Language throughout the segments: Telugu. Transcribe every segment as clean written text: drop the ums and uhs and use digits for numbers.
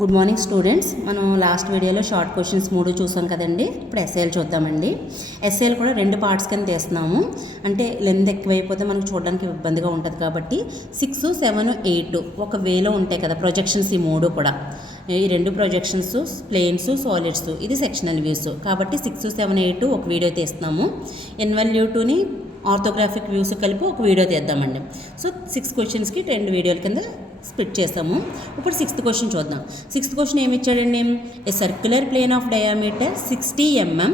Good morning students. మనం లాస్ట్ వీడియోలో షార్ట్ క్వశ్చన్స్ 3 చూసాం కదండి. ఇప్పుడు ఎస్ఏలు చూద్దామండి. ఎస్ఏలు కూడా 2 పార్ట్స్ కింద తీస్తున్నాము. అంటే లెంత్ ఎక్కువైపోతే మనకు చూడడానికి ఇబ్బందిగా ఉంటుంది కాబట్టి 6, 7, 8 ఒక వేలో ఉంటాయి కదా ప్రొజెక్షన్స్. ఈ 3 కూడా ఈ 2 ప్రొజెక్షన్స్ ప్లేన్స్ సాలిడ్స్, ఇది సెక్షనల్ వ్యూస్ కాబట్టి 6, 7, 8 ఒక వీడియో తీస్తున్నాము. ఇన్వాల్యూట్ని ఆర్థోగ్రాఫిక్ వ్యూస్ కలిపి ఒక వీడియో తీద్దామండి. సో 6 క్వశ్చన్స్కి 2 వీడియోల కింద స్ప్లిట్ చేస్తాము. ఇప్పుడు 6th క్వశ్చన్ చూద్దాం. 6th క్వశ్చన్ ఏమి ఇచ్చాడండి? A circular plane of diameter 60 mm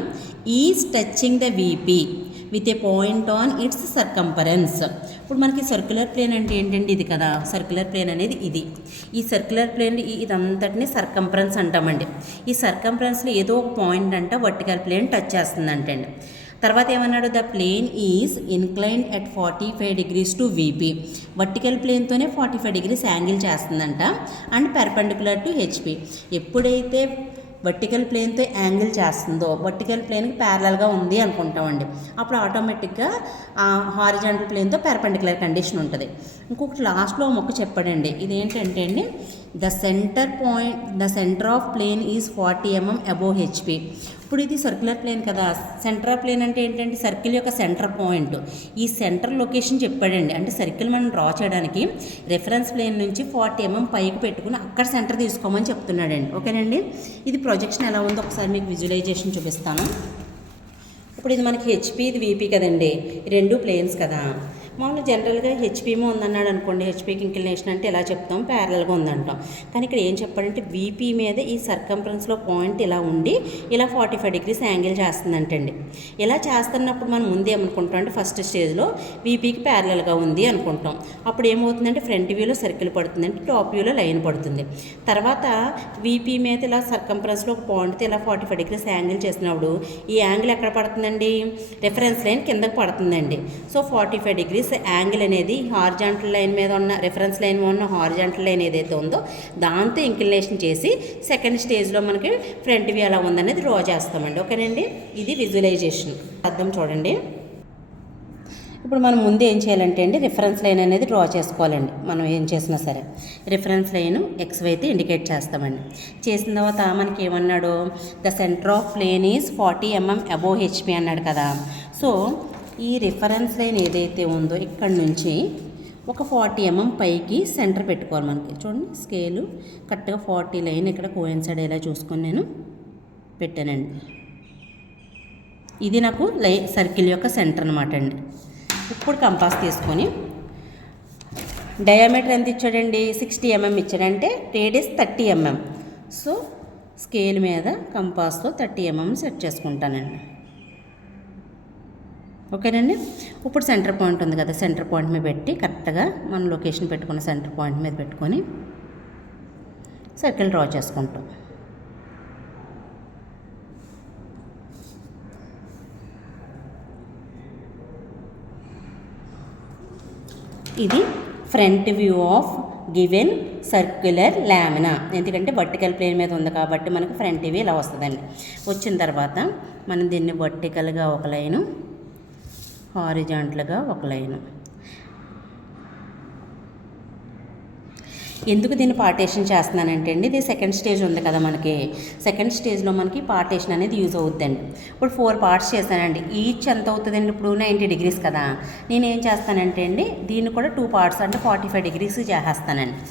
is touching the VP with a point on its circumference. ఇప్పుడు మనకి సర్క్యులర్ ప్లేన్ అంటే ఏంటంటే ఇది కదా, సర్క్యులర్ ప్లేన్ అనేది ఇది. ఈ సర్క్యులర్ ప్లేన్ ఇదంతటిని సర్కంఫరెన్స్ అంటామండి. ఈ సర్కంఫరెన్స్లో ఏదో ఒక పాయింట్ అంట వర్టికల్ ప్లేన్ టచ్ చేస్తుందంటండి. తర్వాత ఏమన్నాడు? The plane is inclined at 45 degrees to VP. Vertical ప్లేన్తోనే 45 degrees యాంగిల్ చేస్తుందంట. And perpendicular to HP. ఎప్పుడైతే వర్టికల్ ప్లేన్తో యాంగిల్ చేస్తుందో వర్టికల్ ప్లేన్కి ప్యారలల్గా ఉంది అనుకుంటామండి. అప్పుడు ఆటోమేటిక్గా హారిజాంటల్ ప్లేన్తో పెర్పెండిక్యులర్ కండిషన్ ఉంటుంది. ఇంకొకటి లాస్ట్లో మొక్క చెప్పాడండి. ఇదేంటంటే అండి, the centre of plane is 40 mm above HP. ఇప్పుడు ఇది సర్క్యులర్ ప్లేన్ కదా. సెంటర్ ఆఫ్ ప్లేన్ అంటే ఏంటంటే సర్కిల్ యొక్క సెంటర్ పాయింట్. ఈ సెంటర్ లొకేషన్ చెప్పాడండి. అంటే సర్కిల్ మనం డ్రా చేయడానికి రెఫరెన్స్ ప్లేన్ నుంచి 40 mm పైకి పెట్టుకుని అక్కడ సెంటర్ తీసుకోమని చెప్తున్నాడండి. ఓకేనండి. ఇది ప్రొజెక్షన్ ఎలా ఉందో ఒకసారి మీకు విజువలైజేషన్ చూపిస్తాను. ఇప్పుడు ఇది మనకి హెచ్పి, ఇది వీపీ కదండి. ఈ 2 ప్లేన్స్ కదా. మామూలు జనరల్గా హెచ్పీమో ఉందన్నాడు అనుకోండి, హెచ్పీకి ఇంక్లినేషన్ అంటే ఎలా చెప్తాం, ప్యారలల్గా ఉందంటాం. కానీ ఇక్కడ ఏం చెప్పాడంటే వీపీ మీద ఈ సర్కంఫరెన్స్లో పాయింట్ ఇలా ఉండి ఇలా 45 degrees యాంగిల్ చేస్తుందంటండి. ఇలా చేస్తున్నప్పుడు మనం ముందు ఏమనుకుంటాం అంటే ఫస్ట్ స్టేజ్లో వీపీకి ప్యారలల్గా ఉంది అనుకుంటాం. అప్పుడు ఏమవుతుందంటే ఫ్రంట్ వ్యూలో సర్కిల్ పడుతుంది, అంటే టాప్ వ్యూలో లైన్ పడుతుంది. తర్వాత వీపీ మీద ఇలా సర్కంఫరెన్స్లో ఒక పాయింట్తో ఇలా 45 degrees యాంగిల్ చేసినప్పుడు ఈ యాంగిల్ ఎక్కడ పడుతుందండి? రెఫరెన్స్ లైన్ కిందకు పడుతుందండి. సో 45 degrees యాంగిల్ అనేది హారిజాంటల్ లైన్ మీద ఉన్న రెఫరెన్స్ లైన్ మీద ఉన్న హారిజాంటల్ లైన్ ఏదైతే ఉందో దాంతో ఇంక్లినేషన్ చేసి సెకండ్ స్టేజ్లో మనకి ఫ్రంట్ వ్యూ ఎలా ఉందనేది డ్రా చేస్తామండి. ఓకేనండి. ఇది విజువలైజేషన్. అర్థం చూడండి. ఇప్పుడు మనం ముందు ఏం చేయాలంటే అండి, రిఫరెన్స్ లైన్ అనేది డ్రా చేసుకోవాలండి. మనం ఏం చేసినా సరే రిఫరెన్స్ లైన్ XY అయితే ఇండికేట్ చేస్తామండి. చేసిన తర్వాత మనకి ఏమన్నాడు? The centre of plane is 40 mm above HP అన్నాడు కదా. సో ఈ రిఫరెన్స్ లైన్ ఏదైతే ఉందో ఇక్కడ నుంచి ఒక 40 mm పైకి సెంటర్ పెట్టుకోవాలి. మనకి చూడండి స్కేలు కరెక్ట్గా 40 లైన్ ఇక్కడ కోయిన్సైడ్ అయ్యేలా చూసుకొని నేను పెట్టానండి. ఇది నాకు సర్కిల్ యొక్క సెంటర్ అనమాట అండి. ఇప్పుడు కంపాస్ తీసుకొని డయామీటర్ ఎంత ఇచ్చాడండి? 60 mm ఇచ్చాడంటే రేడియస్ 30 mm. సో స్కేల్ మీద కంపాస్తో 30 mm సెట్ చేసుకుంటానండి. ఓకేనండి. ఇప్పుడు సెంటర్ పాయింట్ ఉంది కదా, సెంటర్ పాయింట్ మీద పెట్టి కరెక్ట్గా మన లొకేషన్ పెట్టుకున్న సెంటర్ పాయింట్ మీద పెట్టుకొని సర్కిల్ డ్రా చేసుకుంటాం. ఇది front view of given circular lamina. ఎందుకంటే వర్టికల్ ప్లేన్ మీద ఉంది కాబట్టి మనకు ఫ్రంట్ వ్యూ ఇలా వస్తుందండి. వచ్చిన తర్వాత మనం దీన్ని వర్టికల్గా ఒక లైను, హారిజాంటల్గా ఒక లైను. ఎందుకు దీన్ని పార్టేషన్ చేస్తున్నానంటే అండి, ఇది సెకండ్ స్టేజ్ ఉంది కదా మనకి. సెకండ్ స్టేజ్లో మనకి పార్టేషన్ అనేది యూజ్ అవుతుందండి. ఇప్పుడు 4 parts చేశానండి. ఈచ్ ఎంత అవుతుందండి? ఇప్పుడు 90 degrees కదా. నేనేం చేస్తానంటే అండి దీన్ని కూడా 2 parts అంటే 45 degrees చేసేస్తానండి.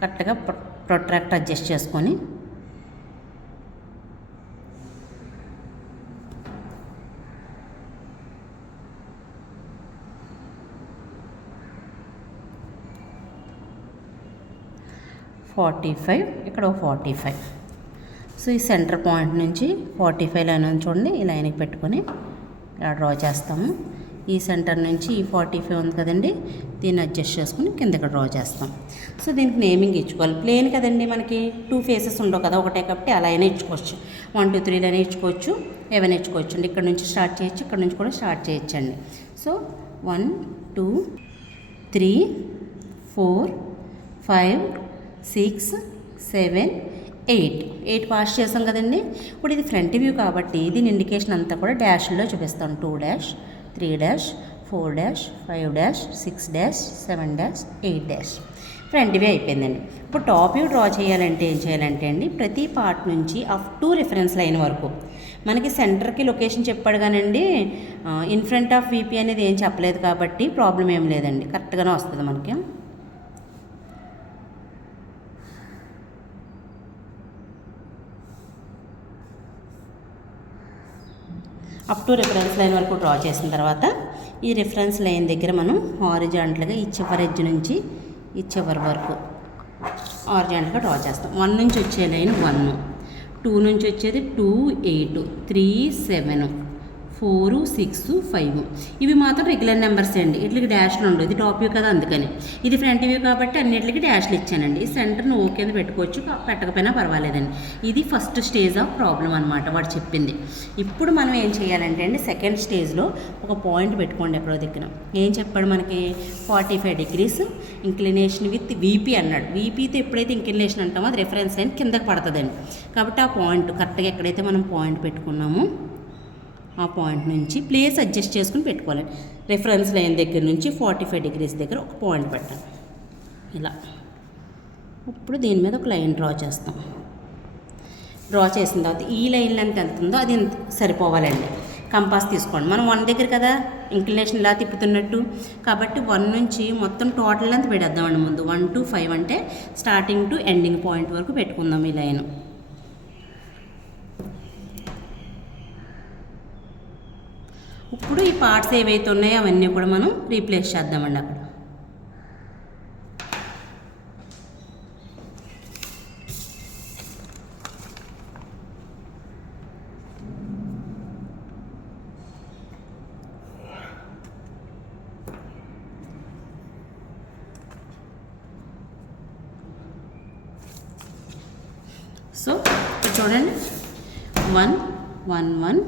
కరెక్ట్గా ప్రొట్రాక్ట్ అడ్జస్ట్ చేసుకొని ఇక్కడ 45. సో ఈ సెంటర్ పాయింట్ నుంచి 45 లైన్ చూడండి, ఈ లైన్కి పెట్టుకొని ఇలా డ్రా చేస్తాము. ఈ సెంటర్ నుంచి ఈ 45 ఉంది కదండి, దీన్ని అడ్జస్ట్ చేసుకుని కిందకి డ్రా చేస్తాం. సో దీనికి నేమింగ్ ఇచ్చుకోవాలి. ప్లేన్ కదండి మనకి 2 faces ఉండవు కదా, ఒకటే కాబట్టి అలా అయినా ఇచ్చుకోవచ్చు. 1, 2, 3 అయినా ఇచ్చుకోవచ్చు, ఏమైనా ఇచ్చుకోవచ్చు అండి. ఇక్కడ నుంచి స్టార్ట్ చేయొచ్చు, ఇక్కడ నుంచి కూడా స్టార్ట్ చేయొచ్చండి. సో 1, 2, 3, 4, 5, 6, 7, 8 పాస్ చేసాం కదండి. ఇప్పుడు ఇది ఫ్రంట్ వ్యూ కాబట్టి దీని ఇండికేషన్ అంతా కూడా డాష్లో చూపిస్తాం. 2 3 4 5 6 7 8. ఫ్రంట్ వ్యూ అయిపోయిందండి. ఇప్పుడు టాప్ వ్యూ డ్రా చేయాలంటే ఏం చేయాలంటే అండి, ప్రతి పార్ట్ నుంచి అప్ టు రిఫరెన్స్ లైన్ వరకు మనకి సెంటర్కి లొకేషన్ చెప్పాడు కానండి, ఇన్ ఫ్రంట్ ఆఫ్ వీపీ అనేది ఏం చెప్పలేదు కాబట్టి ప్రాబ్లం ఏం లేదండి, కరెక్ట్గానే వస్తుంది మనకి. అప్ టు రిఫరెన్స్ లైన్ వరకు డ్రా చేసిన తర్వాత ఈ రిఫరెన్స్ లైన్ దగ్గర మనం హారిజాంటల్గా ఈ చివరి ఎడ్జ్ నుంచి ఈ చివరి వరకు హారిజాంటల్గా డ్రా చేస్తాం. 1 నుంచి వచ్చే లైన్ 1, 2 నుంచి వచ్చేది 2, 8, 3, 7, 4, 6, 5. ఇవి మాత్రం రెగ్యులర్ నెంబర్స్ అండి, వీటికి డాష్లు ఉండవు. ఇది టాప్ వ్యూ కదా అందుకని. ఇది ఫ్రంట్ వ్యూ కాబట్టి అన్నిటికి డాష్లు ఇచ్చానండి. ఈ సెంటర్ను ఓకే అని పెట్టుకోవచ్చు, పెట్టకపోయినా పర్వాలేదండి. ఇది ఫస్ట్ స్టేజ్ ఆఫ్ ప్రాబ్లం అనమాట వాడు చెప్పింది. ఇప్పుడు మనం ఏం చేయాలంటే అండి, సెకండ్ స్టేజ్లో ఒక పాయింట్ పెట్టుకోండి ఎక్కడో దగ్గర. ఏం చెప్పాడు మనకి, 45 degrees ఇంక్లినేషన్ విత్ వీపీ అన్నాడు. వీపీతో ఎప్పుడైతే ఇంక్లినేషన్ అంటామో అది రిఫరెన్స్ లైన్ కిందకి పడుతుందండి. కాబట్టి ఆ పాయింట్ కరెక్ట్గా ఎక్కడైతే మనం పాయింట్ పెట్టుకున్నామో ఆ పాయింట్ నుంచి ప్లేస్ అడ్జస్ట్ చేసుకుని పెట్టుకోవాలి. రిఫరెన్స్ లైన్ దగ్గర నుంచి 45 degrees దగ్గర ఒక పాయింట్ పెట్టాలి ఇలా. ఇప్పుడు దీని మీద ఒక లైన్ డ్రా చేస్తాం. డ్రా చేసిన తర్వాత ఈ లైన్ ఎంత వెళ్తుందో అది సరిపోవాలండి. కంపాస్ తీసుకోండి. మనం 1 దగ్గర కదా ఇంక్లినేషన్ ఇలా తిప్పుతున్నట్టు, కాబట్టి 1 నుంచి మొత్తం టోటల్ లెంత్ పెడేద్దామండి ముందు. 1 to 5 అంటే స్టార్టింగ్ టు ఎండింగ్ పాయింట్ వరకు పెట్టుకుందాం ఈ లైన్. ఇప్పుడు ఈ పార్ట్స్ ఏవైతే ఉన్నాయో అవన్నీ కూడా మనం రీప్లేస్ చేద్దామండి అక్కడ. సో చూడండి, 1, 1, 1,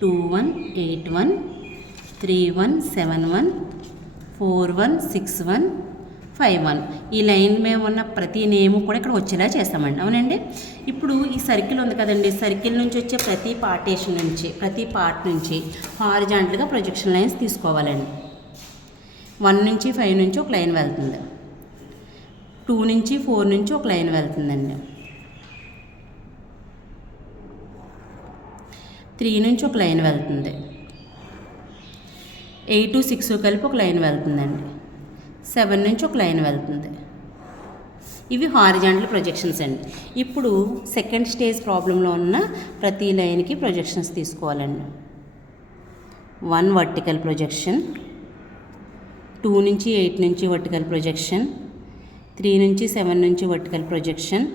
2, 1, 8, 1, 3, 1, 7, 1, 4, 1, 6, 1, 5, 1. ఈ లైన్ మీద ఉన్న ప్రతి నేము కూడా ఇక్కడ వచ్చేలా చేస్తామండి. అవునండి. ఇప్పుడు ఈ సర్కిల్ ఉంది కదండి, సర్కిల్ నుంచి వచ్చే ప్రతి పార్టేషన్ నుంచి ప్రతి పార్ట్ నుంచి హారిజాంటల్గా ప్రొజెక్షన్ లైన్స్ తీసుకోవాలండి. 1 నుంచి 5 నుంచి ఒక లైన్ వెళ్తుంది, 2 నుంచి 4 నుంచి ఒక లైన్ వెళ్తుందండి, 3 నుంచి ఒక లైన్ వెళ్తుంది, 8, 6 కలిపి ఒక లైన్ వెళ్తుందండి, 7 నుంచి ఒక లైన్ వెళ్తుంది. ఇవి హారిజాంటల్ ప్రొజెక్షన్స్ అండి. ఇప్పుడు సెకండ్ స్టేజ్ ప్రాబ్లంలో ఉన్న ప్రతి లైన్కి ప్రొజెక్షన్స్ తీసుకోవాలండి. 1 వర్టికల్ ప్రొజెక్షన్, 2 నుంచి 8 నుంచి వర్టికల్ ప్రొజెక్షన్, 3 నుంచి 7 నుంచి వర్టికల్ ప్రొజెక్షన్,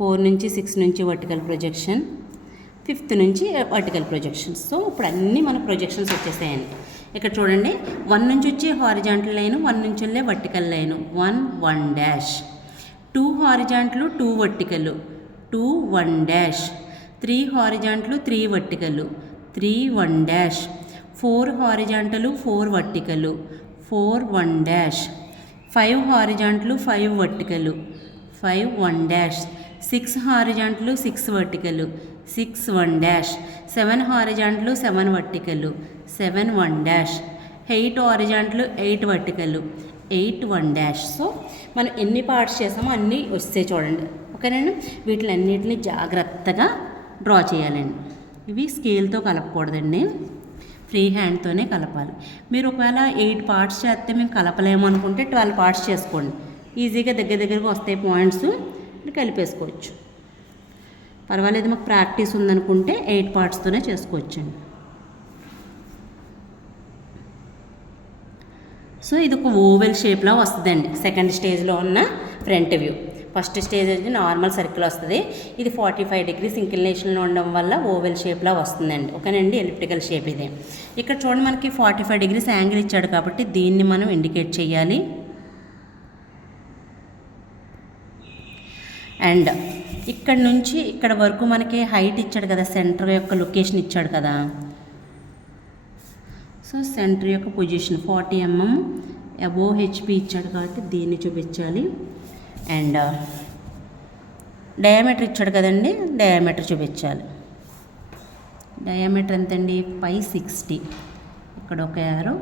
4 నుంచి 6 నుంచి వర్టికల్ ప్రొజెక్షన్, 5th నుంచి వర్టికల్ ప్రొజెక్షన్స్. సో ఇప్పుడు అన్నీ మన ప్రొజెక్షన్స్ వచ్చేసాయండి. ఇక్కడ చూడండి, 1 నుంచి వచ్చే హారిజాంటల్ లైను, 1 నుంచి వెళ్ళే vertical line 1, 1 dash, 2 horizontal 2 vertical 2, 1 dash, 3 horizontal 3 vertical 3, 1 dash, 4 horizontal 4 vertical 4, 1 dash, 5 horizontal 5 vertical 5, 1 dash, 6 horizontal 6 vertical 6, 1 dash, 7 horizontal 7 vertical 7, 1 dash, 8 horizontal 8 vertical 8, 1 dash. So మనం ఎన్ని పార్ట్స్ చేసామో అన్నీ వస్తాయి చూడండి. ఓకేనండి. వీటిలన్నిటిని జాగ్రత్తగా డ్రా చేయాలండి. ఇవి స్కేల్తో కలపకూడదండి, ఫ్రీ హ్యాండ్తోనే కలపాలి. మీరు ఒకవేళ 8 పార్ట్స్ చేస్తే మేము కలపలేము అనుకుంటే 12 పార్ట్స్ చేసుకోండి. ఈజీగా దగ్గరగా వస్తాయి పాయింట్స్, కలిపేసుకోవచ్చు. పర్వాలేదు, మాకు ప్రాక్టీస్ ఉందనుకుంటే 8 పార్ట్స్తోనే చేసుకోవచ్చండి. సో ఇది ఒక ఓవెల్ షేప్లో వస్తుందండి సెకండ్ స్టేజ్లో ఉన్న ఫ్రంట్ వ్యూ. ఫస్ట్ స్టేజ్ వచ్చి నార్మల్ సర్కిల్ వస్తుంది. ఇది 45 degrees ఇంక్లినేషన్లో ఉండడం వల్ల ఓవెల్ షేప్లో వస్తుందండి. ఓకేనండి. ఎలిప్టికల్ షేప్ ఇది. ఇక్కడ చూడండి, మనకి 45 degrees యాంగిల్ ఇచ్చాడు కాబట్టి దీన్ని మనం ఇండికేట్ చేయాలి. అండ్ ఇక్కడ నుంచి ఇక్కడ వరకు మనకి హైట్ ఇచ్చాడు కదా, సెంటర్ యొక్క లొకేషన్ ఇచ్చాడు కదా. సో సెంటర్ యొక్క పొజిషన్ 40 mm అబోవ్ HP ఇచ్చాడు కాబట్టి దీన్ని చూపించాలి. అండ్ డయామీటర్ ఇచ్చాడు కదండి, డయామీటర్ చూపించాలి. డయామీటర్ ఎంతండి? 560. ఇక్కడ ఒక యారో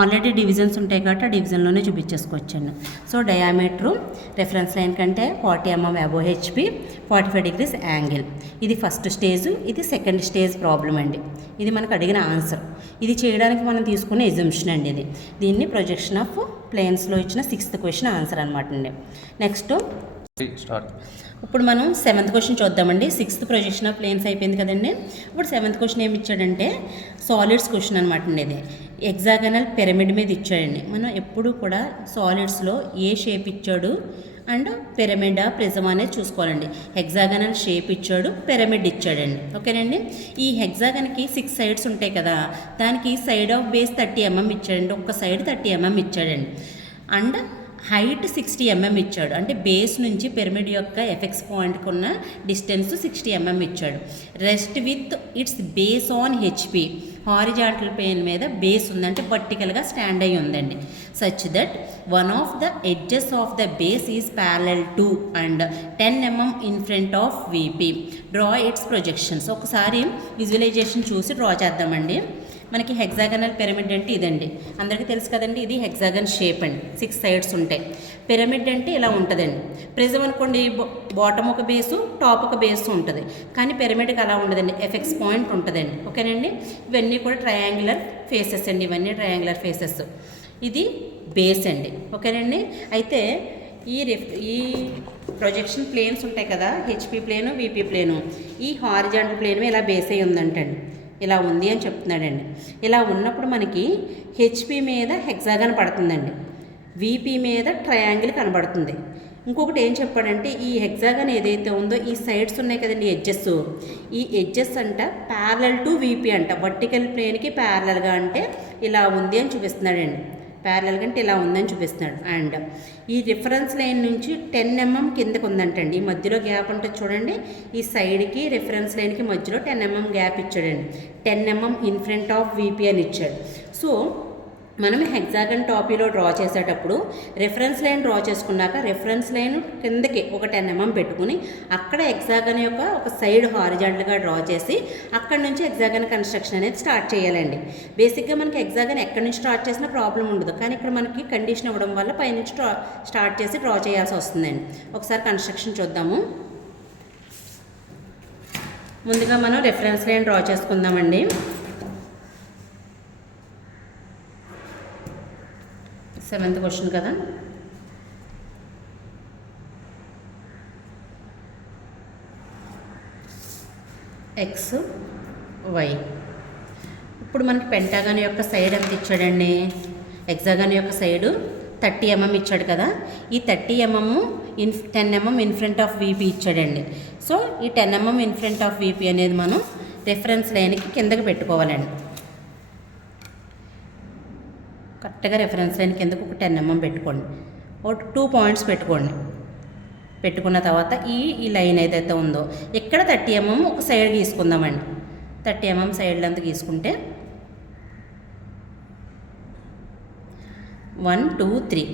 ఆల్రెడీ డివిజన్స్ ఉంటాయి కాబట్టి ఆ డివిజన్లోనే చూపించేసుకోవచ్చండి. సో డయామీటరు రెఫరెన్స్ లైన్ కంటే 40 mm above HP, 45 degrees angle. ఇది ఫస్ట్ స్టేజ్, ఇది సెకండ్ స్టేజ్ ప్రాబ్లం అండి. ఇది మనకు అడిగిన ఆన్సర్. ఇది చేయడానికి మనం తీసుకునే ఎజంప్షన్ అండి ఇది. దీన్ని ప్రొజెక్షన్ ఆఫ్ ప్లేన్స్లో ఇచ్చిన 6th క్వశ్చన్ ఆన్సర్ అనమాట అండి. నెక్స్ట్ ఇప్పుడు మనం 7th క్వశ్చన్ చూద్దామండి. 6th ప్రొజెక్షన్ ఆఫ్ ప్లేన్స్ అయిపోయింది కదండి. ఇప్పుడు 7th క్వశ్చన్ ఏమి ఇచ్చాడంటే సాలిడ్స్ క్వశ్చన్ అనమాట అండి. ఇది హెక్సాగనల్ పిరమిడ్ మీద ఇచ్చాడండి. మనం ఎప్పుడు కూడా సాలిడ్స్లో ఏ షేప్ ఇచ్చాడు అండ్ పిరమిడ్ ప్రిజం అనేది చూసుకోవాలండి. హెక్సాగనల్ షేప్ ఇచ్చాడు, పిరమిడ్ ఇచ్చాడండి. ఓకేనండి. ఈ హెక్సాగన్కి 6 సైడ్స్ ఉంటాయి కదా, దానికి సైడ్ ఆఫ్ బేస్ 30 mm ఇచ్చాడండి. ఒక్క సైడ్ 30 mm ఇచ్చాడండి. అండ్ హైట్ 60 mm ఇచ్చాడు. అంటే బేస్ నుంచి పిరమిడ్ యొక్క ఎఫెక్స్ పాయింట్కి ఉన్న డిస్టెన్స్ 60 mm ఇచ్చాడు. Rest with its base on HP, horizontal plane మీద బేస్ ఉందంటే వర్టికల్గా స్టాండ్ అయ్యి ఉందండి. Such that one of the edges of the base is parallel to and 10 mm in front of VP. Draw its projections. ఒకసారి విజువలైజేషన్ చూసి డ్రా చేద్దామండి. మనకి హెక్సాగనల్ పిరమిడ్ అంటే ఇదండి. అందరికీ తెలుసు కదండి, ఇది హెక్సాగన్ షేప్ అండి. 6 సైడ్స్ ఉంటాయి. పిరమిడ్ అంటే ఇలా ఉంటుందండి. ప్రిజం అనుకోండి, బాటమ్ ఒక బేసు, టాప్ ఒక బేసు ఉంటుంది. కానీ పిరమిడ్కి అలా ఉండదండి, ఎఫెక్స్ పాయింట్ ఉంటుందండి. ఓకేనండి. ఇవన్నీ కూడా ట్రయాంగులర్ ఫేసెస్ అండి. ఇవన్నీ ట్రయాంగులర్ ఫేసెస్. ఇది బేస్ అండి. ఓకేనండి. అయితే ఈ ప్రొజెక్షన్ ప్లేన్స్ ఉంటాయి కదా, హెచ్పి ప్లేను, విపి ప్లేను, ఈ హారిజాంటల్ ప్లేన్ ఇలా బేస్ అయ్యి ఉందంటండి. ఇలా ఉంది అని చెప్తున్నాడండి. ఇలా ఉన్నప్పుడు మనకి హెచ్పి మీద హెక్సాగన్ పడుతుందండి, విపి మీద ట్రయాంగిల్ కనబడుతుంది. ఇంకొకటి ఏం చెప్పాడంటే ఈ హెక్సాగన్ ఏదైతే ఉందో ఈ సైడ్స్ ఉన్నాయి కదండి, ఎడ్జెస్, ఈ ఎడ్జెస్ అంట ప్యారలల్ టు విపి అంట. వర్టికల్ ప్లేన్కి ప్యారలల్గా అంటే ఇలా ఉంది అని చూపిస్తున్నాడండి. ప్యారలల్ కంటే ఇలా ఉందని చూపిస్తున్నాడు. అండ్ ఈ రిఫరెన్స్ లైన్ నుంచి 10 mm కిందకు ఉందంటండి. ఈ మధ్యలో గ్యాప్ ఉంటుంది చూడండి, ఈ సైడ్కి రిఫరెన్స్ లైన్కి మధ్యలో 10 mm గ్యాప్ ఇచ్చాడండి. 10 mm in front of VP అని ఇచ్చాడు. సో మనం హెక్సాగన్ టాపీలో డ్రా చేసేటప్పుడు రిఫరెన్స్ లైన్ డ్రా చేసుకున్నాక రిఫరెన్స్ లైన్ కిందకి ఒక 10 mm పెట్టుకుని అక్కడ హెక్సాగన్ యొక్క ఒక సైడ్ హారిజాంటల్గా డ్రా చేసి అక్కడ నుంచి హెక్సాగన్ కన్స్ట్రక్షన్ అనేది స్టార్ట్ చేయాలండి. బేసిక్గా మనకి హెక్సాగన్ ఎక్కడి నుంచి స్టార్ట్ చేసినా ప్రాబ్లం ఉండదు. కానీ ఇక్కడ మనకి కండిషన్ ఇవ్వడం వల్ల పైనుంచి స్టార్ట్ చేసి డ్రా చేయాల్సి వస్తుందండి. ఒకసారి కన్స్ట్రక్షన్ చూద్దాము. ముందుగా మనం రిఫరెన్స్ లైన్ డ్రా చేసుకుందామండి. సెవెంత్ క్వశ్చన్ కదా. X y. ఇప్పుడు మనకి పెంటాగాన్ యొక్క సైడ్ ఎంత ఇచ్చాడండి, హెక్సాగాన్ యొక్క సైడు 30 mm ఇచ్చాడు కదా. ఈ 30 mm 10 mm in front of VP ఇచ్చాడండి. సో ఈ 10 mm in front of VP అనేది మనం రిఫరెన్స్ లైన్కి కిందకి పెట్టుకోవాలండి. కరెక్ట్గా రిఫరెన్స్ లైన్ కిందకు ఒక 10 mm పెట్టుకోండి. ఒక 2 పాయింట్స్ పెట్టుకోండి. పెట్టుకున్న తర్వాత ఈ లైన్ ఏదైతే ఉందో ఇక్కడ 30 mm ఒక సైడ్ గీసుకుందామండి. 30 mm సైడ్ లెంత్ గీసుకుంటే 1 2 3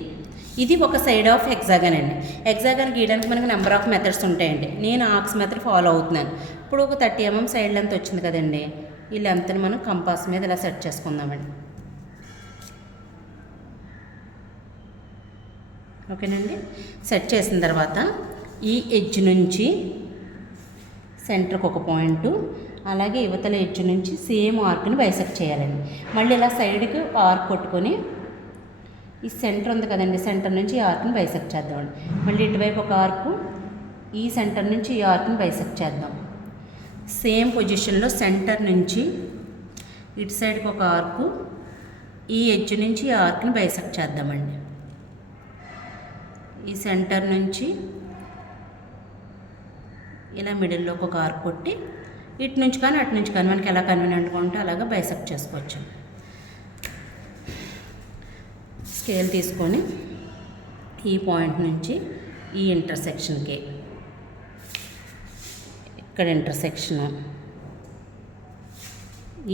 ఇది ఒక సైడ్ ఆఫ్ హెక్సాగన్ అండి. హెక్సాగన్ గీయడానికి మనకి నెంబర్ ఆఫ్ మెథడ్స్ ఉంటాయండి. నేను ఆర్క్స్ మెథడ్ ఫాలో అవుతున్నాను. ఇప్పుడు ఒక 30 mm సైడ్ లెంత్ వచ్చింది కదండి. ఈ లెంత్ని మనం కంపాస్ మీద ఇలా సెట్ చేసుకుందామండి. ఓకేనండి. సెట్ చేసిన తర్వాత ఈ ఎడ్జ్ నుంచి సెంటర్కి ఒక పాయింట్, అలాగే యువతల ఎడ్జ్ నుంచి సేమ్ ఆర్క్ని బైసెక్ట్ చేయాలండి. మళ్ళీ ఇలా సైడ్కి ఆర్క్ కొట్టుకొని ఈ సెంటర్ ఉంది కదండి, సెంటర్ నుంచి ఈ ఆర్క్ని బైసెక్ట్ చేద్దామండి. మళ్ళీ ఇటువైపు ఒక ఆర్కు, ఈ సెంటర్ నుంచి ఈ ఆర్క్ని బైసెక్ట్ చేద్దాం. సేమ్ పొజిషన్లో సెంటర్ నుంచి ఇటు సైడ్కి ఒక ఆర్కు, ఈ ఎడ్జ్ నుంచి ఈ ఆర్క్ని బైసెక్ట్ చేద్దామండి. ఈ సెంటర్ నుంచి ఇలా మిడిల్లోకి ఒక ఆర్క్ కొట్టి ఇటు నుంచి కానీ అటు నుంచి కానీ మనకి ఎలా కన్వీనియంట్గా ఉంటే అలాగా బైసెక్ట్ చేసుకోవచ్చు. స్కేల్ తీసుకొని ఈ పాయింట్ నుంచి ఈ ఇంటర్సెక్షన్కి, ఇక్కడ ఇంటర్సెక్షను,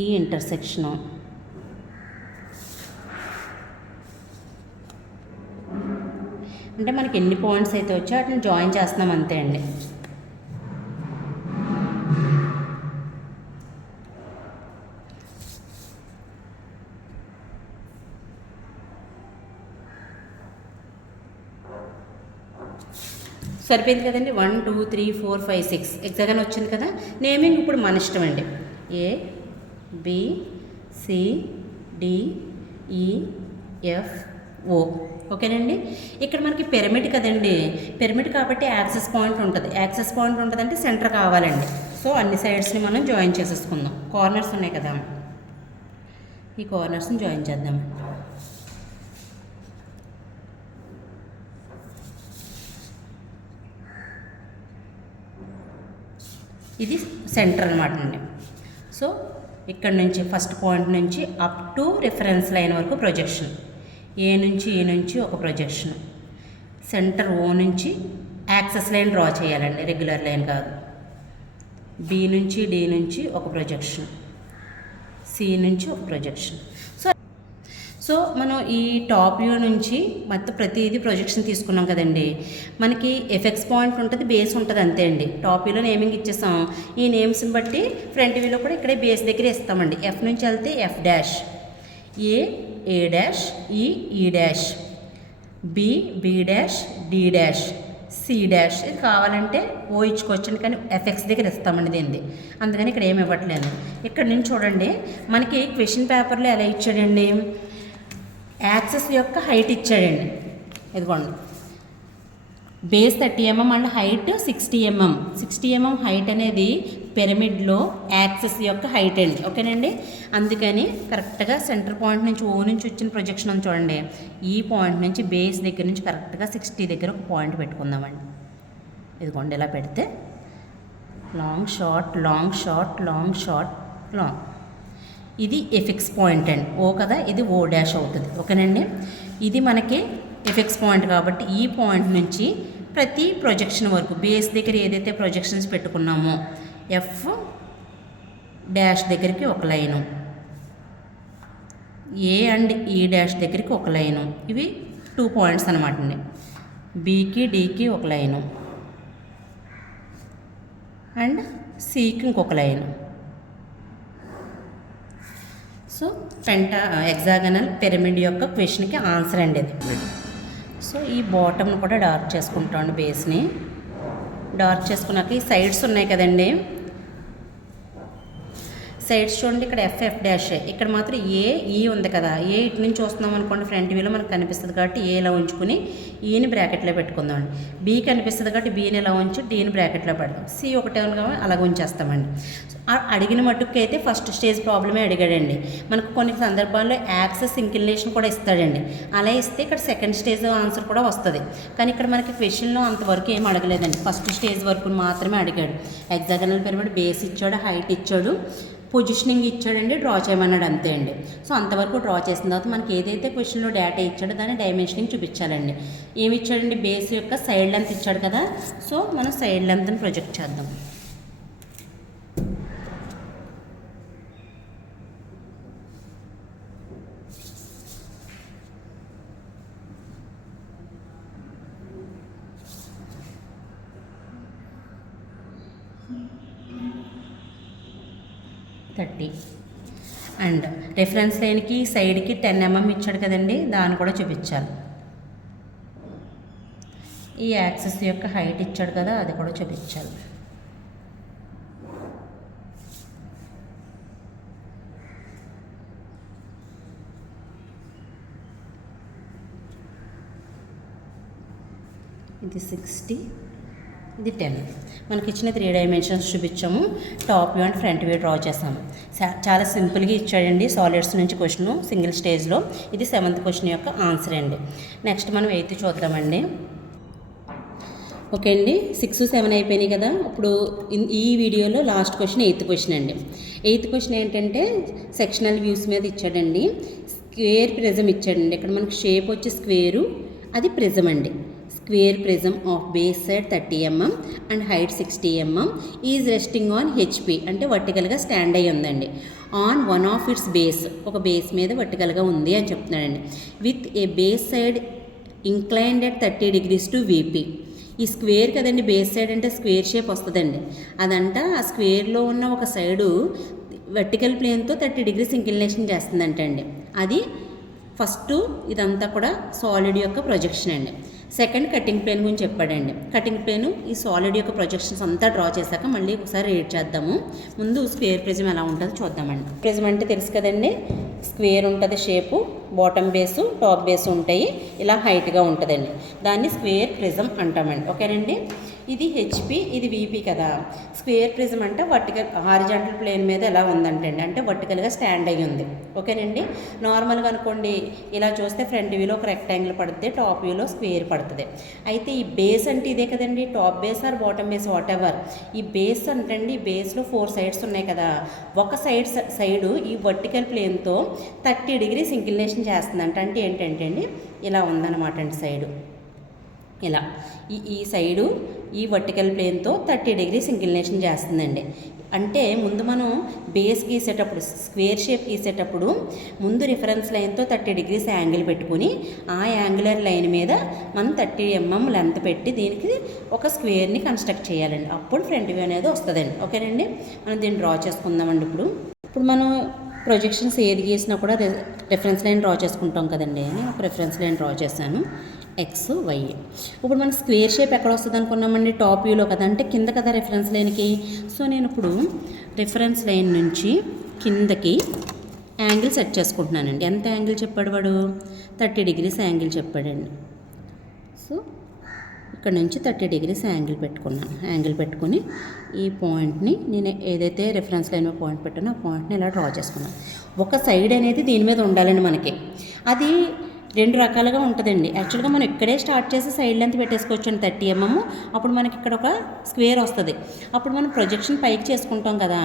ఈ ఇంటర్సెక్షను, అంటే మనకి ఎన్ని పాయింట్స్ అయితే వచ్చో వాటిని జాయిన్ చేస్తున్నాం అంతే అండి. సరిపోయింది కదండి. 1 2 3 4 5 6 ఎగ్జాక్ట్గా వచ్చింది కదా. నేమింగ్ ఇప్పుడు మన ఇష్టం అండి. A B C D E F O. ఓకేనండి. ఇక్కడ మనకి పిరమిడ్ కదండి. పిరమిడ్ కాబట్టి యాక్సెస్ పాయింట్ ఉంటుంది. యాక్సెస్ పాయింట్ ఉంటుందంటే సెంటర్ కావాలండి. సో అన్ని సైడ్స్ని మనం జాయిన్ చేసేసుకుందాం. కార్నర్స్ ఉన్నాయి కదా, ఈ కార్నర్స్ని జాయిన్ చేద్దాం. ఇది సెంటర్ అనమాట అండి. సో ఇక్కడ నుంచి ఫస్ట్ పాయింట్ నుంచి అప్ టు రిఫరెన్స్ లైన్ వరకు ప్రొజెక్షన్. ఏ నుంచి ఒక ప్రొజెక్షన్. సెంటర్ ఓ నుంచి యాక్సెస్ లైన్ డ్రా చేయాలండి, రెగ్యులర్ లైన్ కాదు. బి నుంచి డి నుంచి ఒక ప్రొజెక్షన్. సి నుంచి ఒక ప్రొజెక్షన్. సో మనం ఈ టాప్ వ్యూ నుంచి మొత్తం ప్రతిదీ ప్రొజెక్షన్ తీసుకున్నాం కదండి. మనకి ఎఫెక్స్ పాయింట్ ఉంటుంది, బేస్ ఉంటుంది, అంతే అండి. టాప్ వ్యూలో నేమింగ్ ఇచ్చేస్తాం. ఈ నేమ్స్ని బట్టి ఫ్రంట్ వ్యూలో కూడా ఇక్కడే బేస్ దగ్గర ఇస్తామండి. ఎఫ్ నుంచి వెళ్తే F dash, A dash, E dash, B dash, D dash, C dash. ఇది కావాలంటే ఓ ఇచ్చుకోవచ్చండి, కానీ ఎఫెక్స్ దగ్గర ఇస్తామండి దీన్ని. అందుకని ఇక్కడ ఏమి ఇవ్వట్లేదు. ఇక్కడ నుంచి చూడండి, మనకి క్వశ్చన్ పేపర్లో ఎలా ఇచ్చాడండి, యాక్సెస్ యొక్క హైట్ ఇచ్చాడండి. ఇదిగోండి, base 30 mm and height 60 mm. 60 mm height అనేది పిరమిడ్లో యాక్సెస్ యొక్క హైట్ అండి. ఓకేనండి. అందుకని కరెక్ట్గా సెంటర్ పాయింట్ నుంచి ఓ నుంచి వచ్చిన ప్రొజెక్షన్ అని చూడండి. ఈ పాయింట్ నుంచి బేస్ దగ్గర నుంచి కరెక్ట్గా 60 దగ్గర ఒక పాయింట్ పెట్టుకుందామండి. ఇదిగోండి, ఇలా పెడితే long short long short long short long. ఇది ఎఫెక్స్ పాయింట్ అండి. ఓ కదా, ఇది ఓ డాష్ అవుతుంది. ఓకేనండి. ఇది మనకి ఎఫెక్స్ పాయింట్ కాబట్టి ఈ పాయింట్ నుంచి ప్రతి ప్రొజెక్షన్ వరకు బేస్ దగ్గర ఏదైతే ప్రొజెక్షన్స్ పెట్టుకున్నామో ఎఫ్ డాష్ దగ్గరికి ఒక లైను, ఏ అండ్ ఈ డాష్ దగ్గరికి ఒక లైను. ఇవి 2 పాయింట్స్ అనమాట అండి. బీకి డీకి ఒక లైను అండ్ సికి ఇంకొక లైను. సో హెక్సాగనల్ పిరమిడ్ యొక్క క్వశ్చన్కి ఆన్సర్ అండి ఇది. సో ఈ బాటమ్ని కూడా డార్క్ చేసుకుంటాను. బేస్ని డార్క్ చేసుకున్నాక ఈ సైడ్స్ ఉన్నాయి కదండి, సైడ్స్ చూడండి. ఇక్కడ ఎఫ్ డాష్, ఇక్కడ మాత్రం ఈ ఉంది కదా. ఇటు నుంచి వస్తున్నాం అనుకోండి, ఫ్రంట్ వ్యూలో మనకు కనిపిస్తుంది కాబట్టి ఏలా ఉంచుకుని ఈని బ్రాకెట్లో పెట్టుకుందాం. బీ కనిపిస్తుంది కాబట్టి బీని ఇలా ఉంచి డీని బ్రాకెట్లో పెడతాం. సి ఒకటే అలాగ ఉంచేస్తామండి. అడిగిన మట్టుకు అయితే ఫస్ట్ స్టేజ్ ప్రాబ్లమే అడిగాడండి. మనకు కొన్ని సందర్భాల్లో యాక్సెస్ ఇంక్లినేషన్ కూడా ఇస్తాడండి. అలా ఇస్తే ఇక్కడ సెకండ్ స్టేజ్ ఆన్సర్ కూడా వస్తుంది. కానీ ఇక్కడ మనకి క్వశ్చన్లో అంతవరకు ఏం అడగలేదండి, ఫస్ట్ స్టేజ్ వరకు మాత్రమే అడిగాడు. హెక్సాగనల్ పిరమిడ్ బేస్ ఇచ్చాడు, హైట్ ఇచ్చాడు, పొజిషనింగ్ ఇచ్చాడండి, డ్రా చేయమన్నాడు, అంతే అండి. సో అంతవరకు డ్రా చేసిన తర్వాత మనకి ఏదైతే క్వశ్చన్లో డేటా ఇచ్చాడో దాన్ని డైమెన్షనింగ్ చూపించాలండి. ఏమి ఇచ్చాడండి, బేస్ యొక్క సైడ్ లెంత్ ఇచ్చాడు కదా. సో మనం సైడ్ లెంత్ని ప్రొజెక్ట్ చేద్దాం. అండ్ రిఫరెన్స్ లైన్కి సైడ్కి 10 mm ఇచ్చాడు కదండి, దాన్ని కూడా చూపించాలి. ఈ యాక్సెస్ యొక్క హైట్ ఇచ్చాడు కదా, అది కూడా చూపించాలి. ఇది 60, ఇది 10. మనకి ఇచ్చిన 3 డైమెన్షన్స్ చూపించాము. Top view and front view draw చేసాము. చాలా సింపుల్గా ఇచ్చాడండి. సాలిడ్స్ నుంచి క్వశ్చన్ సింగిల్ స్టేజ్లో. ఇది 7th క్వశ్చన్ యొక్క ఆన్సర్ అండి. నెక్స్ట్ మనం 8th చూద్దామండి. ఓకే అండి, 6, 7 అయిపోయినాయి కదా. ఇప్పుడు ఈ వీడియోలో లాస్ట్ క్వశ్చన్ 8th క్వశ్చన్ అండి. 8th క్వశ్చన్ ఏంటంటే సెక్షనల్ వ్యూస్ మీద ఇచ్చాడండి. స్క్వేర్ ప్రిజం ఇచ్చాడండి. ఇక్కడ మనకి షేప్ వచ్చి స్క్వేరు, అది ప్రిజం అండి. Square prism of base side 30 mm and height 60 mm is resting on HP, అంటే వర్టికల్గా స్టాండ్ అయ్యి ఉందండి. On one of its base, ఒక బేస్ మీద వర్టికల్గా ఉంది అని చెప్తున్నాడండి. With a base side inclined at 30 degrees to VP. ఈ స్క్వేర్ కదండి, బేస్ సైడ్ అంటే స్క్వేర్ షేప్ వస్తుందండి. అదంట ఆ స్క్వేర్లో ఉన్న ఒక సైడు వర్టికల్ ప్లేన్తో 30 degrees ఇంక్లినేషన్ చేస్తుందంట అండి. అది ఫస్ట్ ఇదంతా కూడా సాలిడ్ యొక్క ప్రొజెక్షన్ అండి. సెకండ్ కటింగ్ ప్లేన్ గురించి చెప్పాడండి. కటింగ్ ప్లేన్ ఈ సాలిడ్ యొక్క ప్రొజెక్షన్స్ అంతా డ్రా చేశాక మళ్ళీ ఒకసారి రీడ్ చేద్దాము. ముందు స్క్వేర్ ప్రిజం ఎలా ఉంటుందో చూద్దామండి. ప్రిజం అంటే తెలుసు కదండి, స్క్వేర్ ఉంటుంది shape, bottom base top base ఉంటాయి, ఇలా హైట్గా ఉంటుందండి. దాన్ని స్క్వేర్ ప్రిజం అంటామండి. ఓకేనండి. ఇది హెచ్పి, ఇది విపి కదా. స్క్వేర్ ప్రిజం అంటే హారిజాంటల్ ప్లేన్ మీద ఎలా ఉందంటండి, అంటే వర్టికల్గా స్టాండ్ అయ్యి ఉంది. ఓకేనండి. నార్మల్గా అనుకోండి, ఇలా చూస్తే ఫ్రంట్ వ్యూలో ఒక రెక్టాంగిల్ పడుతుంది, టాప్ వ్యూలో స్క్వేర్ పడుతుంది. అయితే ఈ బేస్ అంటే ఇదే కదండి, top base or bottom base whatever. ఈ బేస్ అంటండి, ఈ బేస్లో 4 సైడ్స్ ఉన్నాయి కదా. ఒక సైడు ఈ వర్టికల్ ప్లేన్తో 30 degrees ఇంక్లినేషన్ చేస్తుందంట. అంటే ఏంటంటే అండి, ఇలా ఉందన్నమాట అండి సైడు. ఇలా ఈ సైడు ఈ వర్టికల్ ప్లేన్తో 30 degrees ఇంక్లినేషన్ చేస్తుందండి. అంటే ముందు మనం బేస్ గీసేటప్పుడు, స్క్వేర్ షేప్ గీసేటప్పుడు ముందు రిఫరెన్స్ లైన్తో 30 degrees యాంగిల్ పెట్టుకుని ఆ యాంగులర్ లైన్ మీద మనం 30 mm లెంత్ పెట్టి దీనికి ఒక స్క్వేర్ని కన్స్ట్రక్ట్ చేయాలండి. అప్పుడు ఫ్రంట్ వ్యూ అనేది వస్తుందండి. ఓకేనండి. మనం దీన్ని డ్రా చేసుకుందామండి. ఇప్పుడు మనం ప్రొజెక్షన్స్ ఏది గీసినా కూడా రిఫరెన్స్ లైన్ డ్రా చేసుకుంటాం కదండి. అని ఒక రిఫరెన్స్ లైన్ డ్రా చేశాను, ఎక్స్ వై. ఇప్పుడు మన స్క్వేర్ షేప్ ఎక్కడ వస్తుంది అనుకున్నామండి, టాప్ వ్యూలో కదా, అంటే కింద కదా రిఫరెన్స్ లైన్కి. సో నేను ఇప్పుడు రిఫరెన్స్ లైన్ నుంచి కిందకి యాంగిల్ సెట్ చేసుకుంటున్నానండి. ఎంత యాంగిల్ చెప్పాడు వాడు, 30 degrees యాంగిల్ చెప్పాడండి. సో ఇక్కడ నుంచి 30 degrees యాంగిల్ పెట్టుకున్నాను. యాంగిల్ పెట్టుకుని ఈ పాయింట్ని నేను ఏదైతే రిఫరెన్స్ లైన్ పాయింట్ పెట్టానో ఆ పాయింట్ని ఇలా డ్రా చేసుకున్నాను. ఒక సైడ్ అనేది దీని మీద ఉండాలండి మనకి. అది 2 రకాలుగా ఉంటుందండి. యాక్చువల్గా మనం ఇక్కడే స్టార్ట్ చేసి సైడ్ లెంత్ పెట్టేసుకోవచ్చు 30 mm. అప్పుడు మనకి ఇక్కడ ఒక స్క్వేర్ వస్తుంది. అప్పుడు మనం ప్రొజెక్షన్ పైకి చేసుకుంటాం కదా.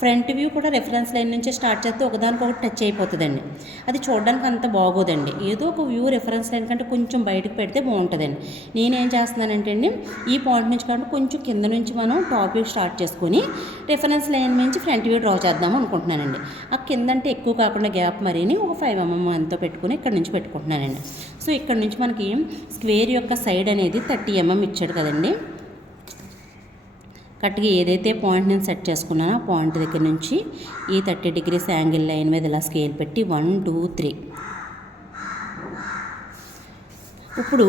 ఫ్రంట్ వ్యూ కూడా రిఫరెన్స్ లైన్ నుంచి స్టార్ట్ చేస్తే ఒకదానికొకటి టచ్ అయిపోతుందండి. అది చూడడానికి అంత బాగోదండి. ఏదో ఒక వ్యూ రిఫరెన్స్ లైన్ కంటే కొంచెం బయటకు పెడితే బాగుంటుందండి. నేనేం చేస్తున్నానంటే అండి, ఈ పాయింట్ నుంచి కాబట్టి కొంచెం కింద నుంచి మనం టాప్ వ్యూ స్టార్ట్ చేసుకొని రిఫరెన్స్ లైన్ నుంచి ఫ్రంట్ వ్యూ డ్రా చేద్దాము అనుకుంటున్నానండి. ఆ కింద అంటే ఎక్కువ కాకుండా గ్యాప్ మరీని ఒక 5 mm ఎంతో పెట్టుకుని ఇక్కడ నుంచి పెట్టుకుంటున్నానండి. సో ఇక్కడ నుంచి మనకి స్క్వేర్ యొక్క సైడ్ అనేది 30 mm ఇచ్చాడు కదండి. కరెక్ట్గా ఏదైతే పాయింట్ నేను సెట్ చేసుకున్నానో ఆ పాయింట్ దగ్గర నుంచి ఈ 30 degrees యాంగిల్ లైన్ మీద ఇలా స్కేల్ పెట్టి 1 2 3. ఇప్పుడు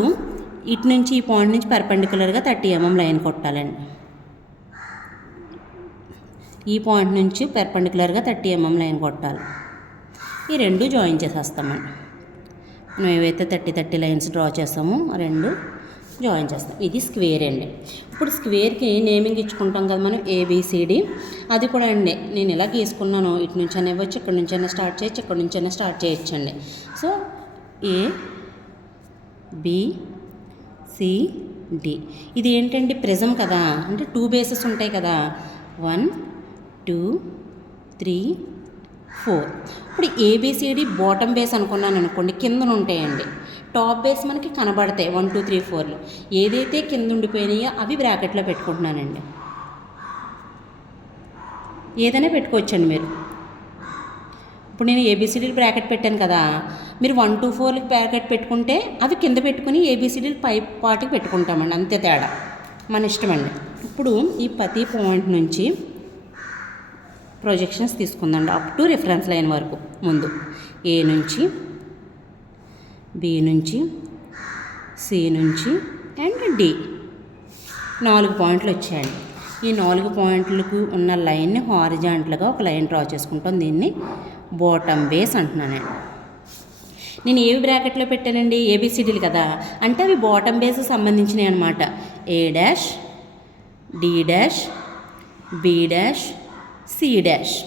ఇటు నుంచి ఈ పాయింట్ నుంచి పర్పెండిక్యులర్గా 30 mm లైన్ కొట్టాలండి. ఈ పాయింట్ నుంచి పర్పెండిక్యులర్గా 30 mm లైన్ కొట్టాలి. ఈ రెండు జాయిన్ చేసేస్తామండి. మనం ఏవైతే 30 లైన్స్ డ్రా చేస్తామో ఆ రెండు జాయిన్ చేస్తాం. ఇది స్క్వేర్ అండి. ఇప్పుడు స్క్వేర్కి నేమింగ్ ఇచ్చుకుంటాం కదా మనం, ABCD. అది కూడా అండి నేను ఇలా గీసుకున్నాను. ఇటు నుంచి అయినా ఇవ్వచ్చు, ఇక్కడ నుంచి అయినా స్టార్ట్ చేయొచ్చు, ఇక్కడ నుంచి అయినా స్టార్ట్ చేయొచ్చండి. So ABCD. ఇది ఏంటండి, ప్రిజం కదా, అంటే 2 bases ఉంటాయి కదా, 1 2 3 4. ఇప్పుడు ABCD బాటమ్ బేస్ అనుకున్నాను అనుకోండి, కిందన ఉంటాయండి. టాప్ బేస్ మనకి కనబడతాయి 1 2 3 4లో. ఏదైతే కింద ఉండిపోయినాయో అవి బ్రాకెట్లో పెట్టుకుంటున్నానండి. ఏదైనా పెట్టుకోవచ్చండి మీరు. ఇప్పుడు నేను ABCD బ్రాకెట్ పెట్టాను కదా, మీరు 1 2 4 బ్రాకెట్ పెట్టుకుంటే అవి కింద పెట్టుకుని ABCD పై పార్ట్కి పెట్టుకుంటామండి. అంతే తేడా, మన ఇష్టం అండి. ఇప్పుడు ఈ ప్రతి పాయింట్ నుంచి ప్రొజెక్షన్స్ తీసుకుందండి అప్ టు రిఫరెన్స్ లైన్ వరకు. ముందు A నుంచి, B నుంచి, C నుంచి అండ్ D 4 పాయింట్లు వచ్చాయండి. ఈ 4 పాయింట్లకు ఉన్న లైన్ని హారిజాంటల్గా ఒక లైన్ డ్రా చేసుకుంటాం. దీన్ని బాటమ్ బేస్ అంటున్నానండి. నేను ఏవి బ్రాకెట్లో పెట్టానండి, ABCDలు కదా, అంటే అవి బాటమ్ బేస్ సంబంధించినవి అనమాట. A dash, D dash, B dash, C dash.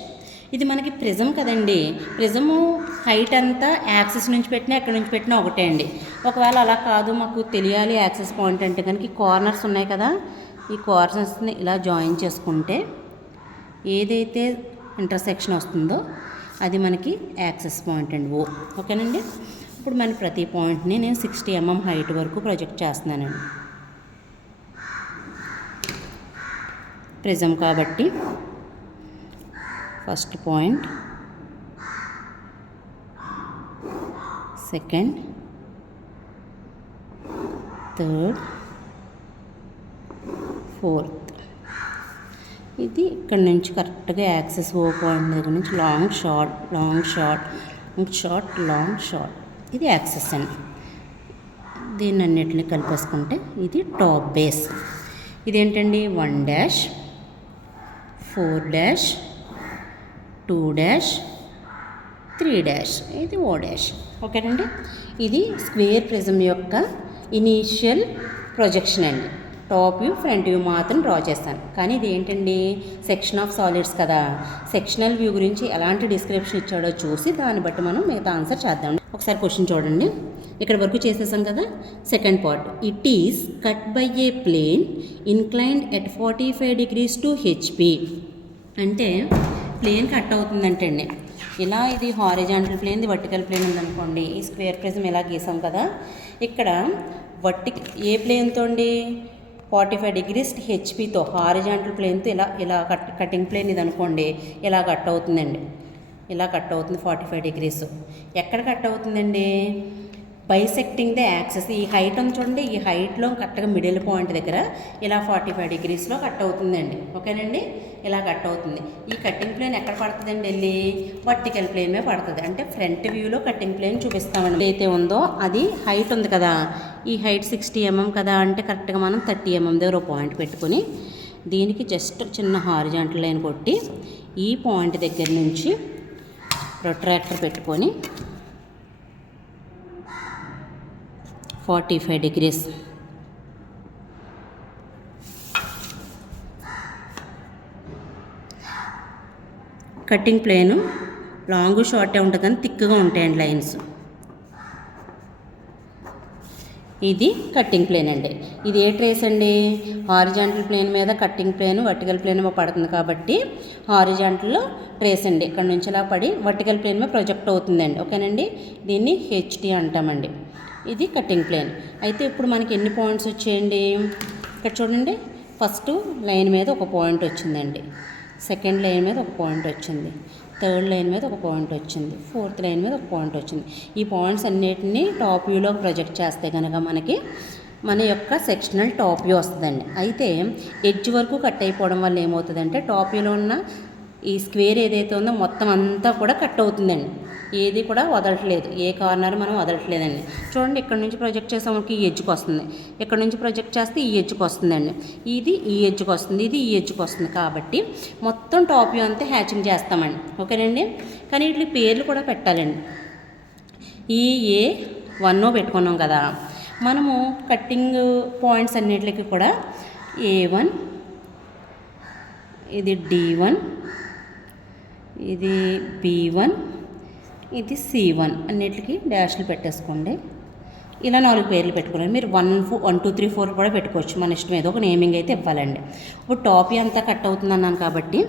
ఇది మనకి ప్రిజం కదండి. ప్రిజము హైట్ అంతా యాక్సిస్ నుంచి పెట్టినా ఎక్కడి నుంచి పెట్టినా ఒకటే అండి. ఒకవేళ అలా కాదు, మాకు తెలియాలి యాక్సిస్ పాయింట్ అంటే కనుక ఈ కార్నర్స్ ఉన్నాయి కదా, ఈ కార్నర్స్ని ఇలా జాయిన్ చేసుకుంటే ఏదైతే ఇంటర్సెక్షన్ వస్తుందో అది మనకి యాక్సిస్ పాయింట్ అండి, O. ఓకేనండి. ఇప్పుడు మన ప్రతి పాయింట్ని నేను 60 mm హైట్ వరకు ప్రొజెక్ట్ చేస్తున్నానండి. ప్రిజం కాబట్టి first point, second, third, fourth. ఇది ఇక్కడ నుంచి కరెక్ట్గా యాక్సిస్ O పాయింట్ దగ్గర నుంచి long short, long short, short long short. ఇది యాక్సిస్ అండి. దీన్ని అన్నిటిని కలిపేసుకుంటే ఇది టాప్ బేస్. ఇదేంటండి 1 డాష్ 4 డాష్ 2 డాష్ 3 డాష్, ఇది ఓ డాష్. ఓకేనండి, ఇది స్క్వేర్ ప్రిజం యొక్క ఇనీషియల్ ప్రొజెక్షన్ అండి. టాప్ వ్యూ ఫ్రంట్ వ్యూ మాత్రం డ్రా చేస్తాను. కానీ ఇది ఏంటండి సెక్షన్ ఆఫ్ సాలిడ్స్ కదా, సెక్షనల్ వ్యూ గురించి ఎలాంటి డిస్క్రిప్షన్ ఇచ్చాడో చూసి దాన్ని బట్టి మనం మిగతా ఆన్సర్ చేద్దాం. ఒకసారి క్వశ్చన్ చూడండి, ఇక్కడ వరకు చేసేసాం కదా. Second part, it is cut by a plane inclined at 45 degrees to HP. అంటే ప్లేన్ కట్ అవుతుందంటే అండి ఇలా, ఇది హారిజాంటల్ ప్లేన్, ఇది వర్టికల్ ప్లేన్ ఉందనుకోండి. ఈ స్క్వేర్ ప్రిజం ఇలా గీసాం కదా. ఇక్కడ ఏ ప్లేన్తో అండి 45 degrees హెచ్పితో హారిజాంటల్ ప్లేన్తో ఇలా కటింగ్ ప్లేన్ ఇది అనుకోండి, ఇలా కట్ అవుతుందండి. ఇలా కట్ అవుతుంది 45 degrees. ఎక్కడ కట్ అవుతుందండి? Bisecting the access. ఈ హైట్ ఉంది చూడండి, ఈ హైట్లో కరెక్ట్గా మిడిల్ పాయింట్ దగ్గర ఇలా 45 degreesలో కట్ అవుతుందండి. ఓకేనండి, ఇలా కట్ అవుతుంది. ఈ కట్టింగ్ ప్లేన్ ఎక్కడ పడుతుందండి? వెళ్ళి వర్టికల్ ప్లేన్ మీద పడుతుంది. అంటే ఫ్రంట్ వ్యూలో కట్టింగ్ ప్లేన్ చూపిస్తామండి. ఏదైతే ఉందో అది హైట్ ఉంది కదా, ఈ హైట్ 60 mm కదా, అంటే కరెక్ట్గా మనం 30 mm దగ్గర ఒక పాయింట్ పెట్టుకొని దీనికి జస్ట్ చిన్న హారిజాంటల్ లైన్ కొట్టి ఈ పాయింట్ దగ్గర నుంచి ప్రొట్రాక్టర్ పెట్టుకొని 45 degrees కటింగ్ ప్లేను లాంగ్ షార్టే ఉంటుంది కానీ థిక్గా ఉంటాయండి లైన్స్. ఇది కట్టింగ్ ప్లేన్ అండి. ఇది ఏ ట్రేస్ అండి? హారిజాంటల్ ప్లేన్ మీద కట్టింగ్ ప్లేన్ వర్టికల్ ప్లేన్ మీద పడుతుంది కాబట్టి హారిజాంటల్లో ట్రేస్ అండి. ఇక్కడ నుంచి ఇలా పడి వర్టికల్ ప్లేన్ మీద ప్రొజెక్ట్ అవుతుందండి. ఓకేనండి, దీన్ని హెచ్టీ అంటామండి. ఇది కట్టింగ్ ప్లేన్. అయితే ఇప్పుడు మనకి ఎన్ని పాయింట్స్ వచ్చాయండి? ఇక్కడ చూడండి, ఫస్ట్ లైన్ మీద ఒక పాయింట్ వచ్చిందండి, సెకండ్ లైన్ మీద ఒక పాయింట్ వచ్చింది, థర్డ్ లైన్ మీద ఒక పాయింట్ వచ్చింది, ఫోర్త్ లైన్ మీద ఒక పాయింట్ వచ్చింది. ఈ పాయింట్స్ అన్నిటినీ టాప్ వ్యూలోకి ప్రొజెక్ట్ చేస్తే కనుక మనకి మన యొక్క సెక్షనల్ టాప్ వ్యూ వస్తుందండి. అయితే ఎడ్జ్ వరకు కట్ అయిపోవడం వల్ల ఏమవుతుందంటే టాప్ వ్యూలో ఉన్న ఈ స్క్వేర్ ఏదైతే ఉందో మొత్తం అంతా కూడా కట్ అవుతుందండి. ఏది కూడా వదలట్లేదు, ఏ కార్నర్ మనం వదలట్లేదండి. చూడండి, ఇక్కడ నుంచి ప్రొజెక్ట్ చేసే మనకి ఈ ఎడ్జ్కి వస్తుంది, ఇక్కడ నుంచి ప్రొజెక్ట్ చేస్తే ఈ ఎడ్జ్కి వస్తుందండి, ఇది ఈ ఎడ్జ్కి వస్తుంది, ఇది ఈ ఎడ్జ్కి వస్తుంది. కాబట్టి మొత్తం టాప్ వ్యూ అంతా హ్యాచింగ్ చేస్తామండి. ఓకేనండి, కానీ వీటి పేర్లు కూడా పెట్టాలండి. ఈ A1 పెట్టుకున్నాం కదా, మనము కట్టింగ్ పాయింట్స్ అన్నిటికి కూడా A1, ఇది D1, ఇది B1, ఇది C1 అన్నిటికీ డాష్లు పెట్టేసుకోండి. ఇలా 4 పేర్లు పెట్టుకున్నాను. మీరు 1, 2, 3, 4 కూడా పెట్టుకోవచ్చు, మన ఇష్టం. ఏదో ఒక నేమింగ్ అయితే ఇవ్వాలండి. ఇప్పుడు టాప్ వ్యూ అంతా కట్ అవుతుంది అన్నాను కాబట్టి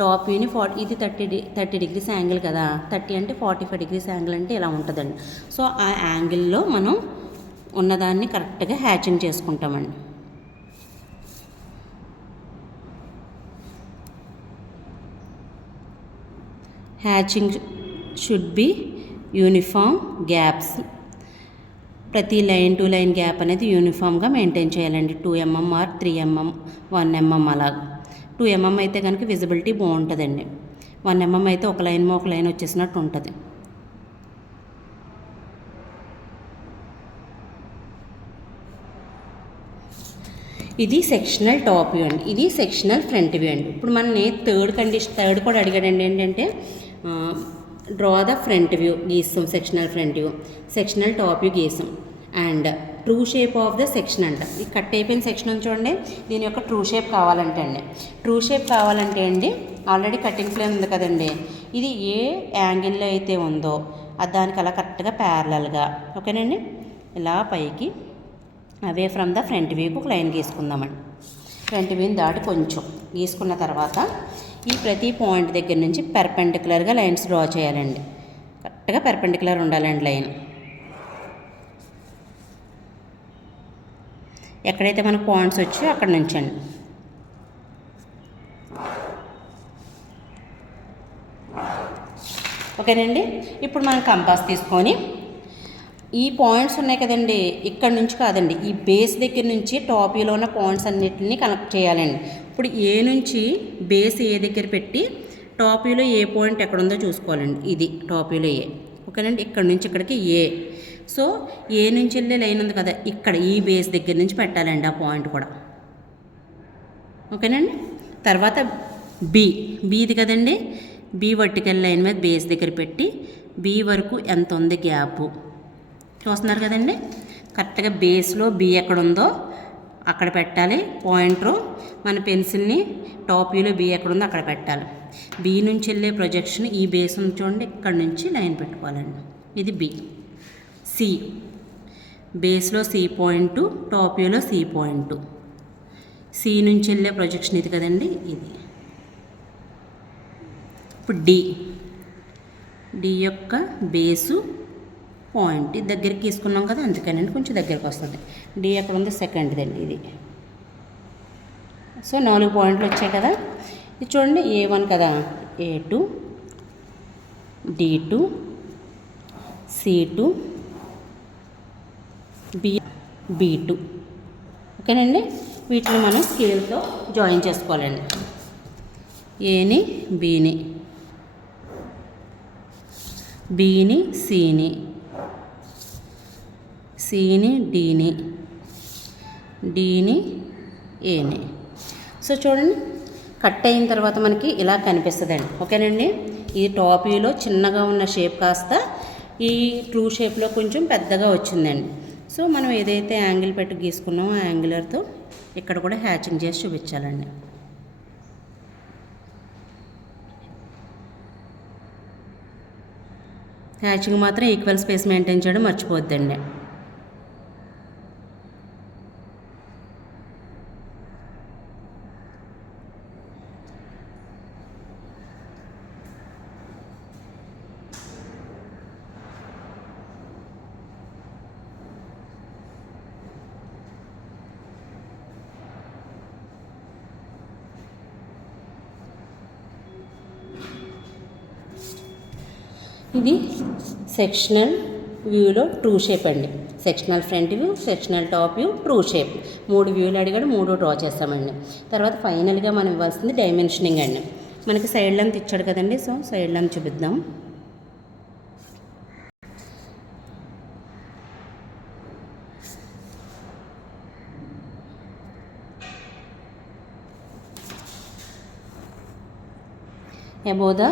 టాప్ వ్యూని ఇది 30 degrees యాంగిల్ కదా, 30 అంటే 45 degrees యాంగిల్ అంటే ఇలా ఉంటుందండి. సో ఆ యాంగిల్లో మనం ఉన్నదాన్ని కరెక్ట్గా హ్యాచింగ్ చేసుకుంటామండి. Hatching should be uniform gaps. ప్రతి లైన్ టు లైన్ గ్యాప్ అనేది యూనిఫామ్గా మెయింటైన్ చేయాలండి. 2 mm ఆర్ 3 mm, 1 mm అలా. 2 mm అయితే కనుక విజిబిలిటీ బాగుంటుందండి. 1 mm అయితే ఒక లైన్ వచ్చేసినట్టు ఉంటుంది. ఇది సెక్షనల్ టాప్ వ్యూ అండి, ఇది సెక్షనల్ ఫ్రంట్ వ్యూ అండి. ఇప్పుడు మనని థర్డ్ కూడా అడిగాడండి. ఏంటంటే డ్రా ద ఫ్రంట్ వ్యూ గీస్తాం, sectional front view, sectional top view గీస్తాం, and true shape of the section అంట. ఈ కట్ అయిపోయిన సెక్షన్ ఉంది చూడండి, దీని యొక్క ట్రూ షేప్ కావాలంటే అండి ఆల్రెడీ కటింగ్ ప్లేన్ ఉంది కదండి, ఇది ఏ యాంగిల్లో అయితే ఉందో అది దానికి అలా కరెక్ట్గా ప్యారలల్గా, ఓకేనండి, ఇలా పైకి అవే ఫ్రమ్ ద ఫ్రంట్ వ్యూకి ఒక లైన్ గీసుకుందామండి. ఫ్రంట్ వ్యూని దాటి కొంచెం గీసుకున్న తర్వాత ఈ ప్రతి పాయింట్ దగ్గర నుంచి పెర్పెండిక్యులర్గా లైన్స్ డ్రా చేయాలండి. కరెక్ట్గా పెర్పెండిక్యులర్ ఉండాలండి లైన్. ఎక్కడైతే మనకు పాయింట్స్ వచ్చాయో అక్కడ నుంచండి. ఓకేనండి, ఇప్పుడు మనం కంపాస్ తీసుకొని ఈ పాయింట్స్ ఉన్నాయి కదండి, ఇక్కడ నుంచి కాదండి, ఈ బేస్ దగ్గర నుంచి టాప్ వ్యూలో ఉన్న పాయింట్స్ అన్నిటిని కనెక్ట్ చేయాలండి. ఇప్పుడు ఏ నుంచి బేస్ ఏ దగ్గర పెట్టి టాప్ వ్యూలో ఏ పాయింట్ ఎక్కడ ఉందో చూసుకోవాలండి. ఇది టాప్ వ్యూలో ఏ. ఓకేనండి, ఇక్కడ నుంచి ఇక్కడికి ఏ. సో ఏ నుంచి వెళ్ళే లైన్ ఉంది కదా, ఇక్కడ ఈ బేస్ దగ్గర నుంచి పెట్టాలండి ఆ పాయింట్ కూడా. ఓకేనండి. తర్వాత బీది కదండి, బీ వర్టికల్ లైన్ మీద బేస్ దగ్గర పెట్టి బీ వరకు ఎంత ఉంది గ్యాపు చూస్తున్నారు కదండి. కరెక్ట్గా బేస్లో బీ ఎక్కడ ఉందో అక్కడ పెట్టాలి పాయింటర్. మన పెన్సిల్ని టాప్ వ్యూలో బీ ఎక్కడ ఉందో అక్కడ పెట్టాలి. బీ నుంచి వెళ్ళే ప్రొజెక్షన్ ఈ బేస్ ఉంది చూడండి, ఇక్కడ నుంచి లైన్ పెట్టుకోవాలండి. ఇది బి. సి బేస్లో సి పాయింట్, టాప్ వ్యూలో సి పాయింట్. సి నుంచి వెళ్ళే ప్రొజెక్షన్ ఇది కదండి, ఇది. ఇప్పుడు డి యొక్క బేసు పాయింట్ ఇది దగ్గరికి తీసుకున్నాం కదా, అందుకనండి కొంచెం దగ్గరికి వస్తుంది. డి ఎక్కడ ఉంది, సెకండ్ది అండి ఇది. సో 4 పాయింట్లు వచ్చాయి కదా. ఇది చూడండి A1 కదా, A2, D2, C2, B2. ఓకేనండి. వీటిని మనం స్కేల్తో జాయిన్ చేసుకోవాలండి. ఏని బీని, బీని సిని, సిని డీని, డీని ఏని. సో చూడండి కట్ అయిన తర్వాత మనకి ఇలా కనిపిస్తుందండి. ఓకేనండి. ఈ టాప్ వ్యూలో చిన్నగా ఉన్న షేప్ కాస్త ఈ ట్రూ షేప్లో కొంచెం పెద్దగా వచ్చిందండి. సో మనం ఏదైతే యాంగిల్ పెట్టి గీసుకున్నామో ఆ యాంగిలర్తో ఇక్కడ కూడా హ్యాచింగ్ చేసి చూపించాలండి. హ్యాచింగ్ మాత్రం ఈక్వల్ స్పేస్ మెయింటైన్ చేయడం మర్చిపోద్దండి. ఇది సెక్షనల్ వ్యూలో ట్రూ షేప్ అండి. Sectional front view, sectional top view, true shape 3 వ్యూలు అడిగాడు, 3 డ్రా చేస్తామండి. తర్వాత ఫైనల్గా మనం ఇవ్వాల్సింది డైమెన్షనింగ్ అండి. మనకి సైడ్ లెంత్ ఇచ్చాడు కదండి, సో సైడ్ లెంత్ చూపిద్దాం. అబోవ్ ద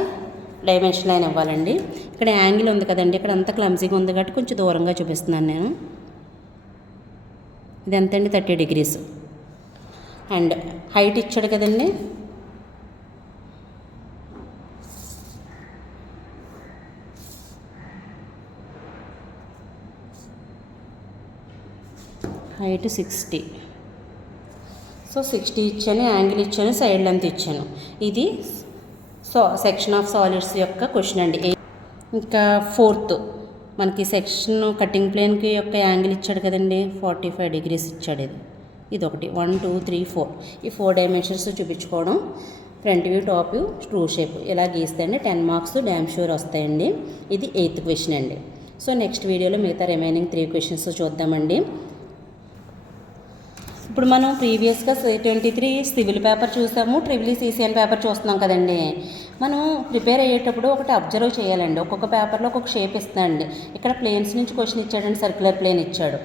డైమెన్షన్ లైన్ ఇవ్వాలండి. ఇక్కడ యాంగిల్ ఉంది కదండి, ఇక్కడ అంతా క్లమ్జీగా ఉంది కాబట్టి కొంచెం దూరంగా చూపిస్తున్నాను నేను. ఇది ఎంత అండి, 30 degrees. అండ్ హైట్ ఇచ్చాడు కదండి, హైట్ 60. సో 60 ఇచ్చాను, యాంగిల్ ఇచ్చాను, సైడ్ లెంత్ ఇచ్చాను. ఇది సెక్షన్ ఆఫ్ సాలిడ్స్ యొక్క క్వశ్చన్ అండి. ఇంకా 4th మనకి సెక్షన్ కటింగ్ ప్లేన్కి యొక్క యాంగిల్ ఇచ్చాడు కదండి, 45 degrees ఇచ్చాడు. ఇది ఒకటి 1 2 3 4 ఈ 4 డైమెన్షన్స్ చూపించుకోవడం. Front view, top view, true shape ఇలా గీస్తే అండి 10 మార్క్స్ డ్యామ్ షూర్ వస్తాయండి. ఇది 8th క్వశ్చన్ అండి. సో నెక్స్ట్ వీడియోలో మిగతా రిమైనింగ్ 3 questions చూద్దామండి. ఇప్పుడు మనం ప్రీవియస్గా 23 సివిల్ పేపర్ చూసాము, ట్రిపుల్ CCN పేపర్ చూస్తున్నాం కదండి. మనం ప్రిపేర్ అయ్యేటప్పుడు ఒకటి అబ్జర్వ్ చేయాలండి. ఒక్కొక్క పేపర్లో ఒక్కొక్క షేప్ ఇస్తాడండి. ఇక్కడ ప్లేన్స్ నుంచి క్వశ్చన్ ఇచ్చాడండి, సర్క్యులర్ ప్లేన్ ఇచ్చాడు.